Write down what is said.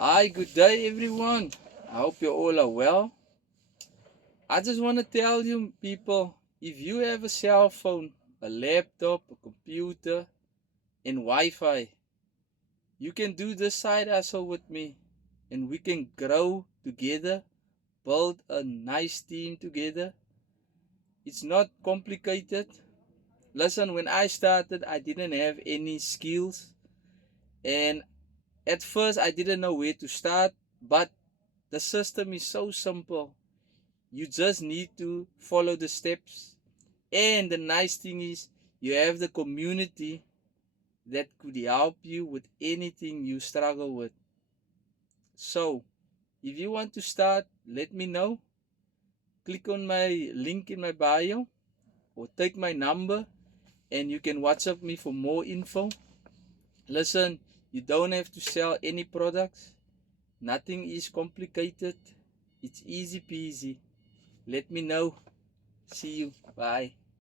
Hi, good day everyone. I hope you all are well. I just want to tell you people, if you have a cell phone, a laptop, a computer, and Wi-Fi, you can do this side hustle with me and we can grow together, build a nice team together. It's not complicated. Listen, when I started, I didn't have any skills and at first I didn't know where to start, but the system is so simple. You just need to follow the steps. And the nice thing is, you have the community that could help you with anything you struggle with. So, if you want to start, let me know. Click on my link in my bio or take my number and you can WhatsApp me for more info. Listen, you don't have to sell any products. Nothing is complicated. It's easy peasy. Let me know. See you. Bye.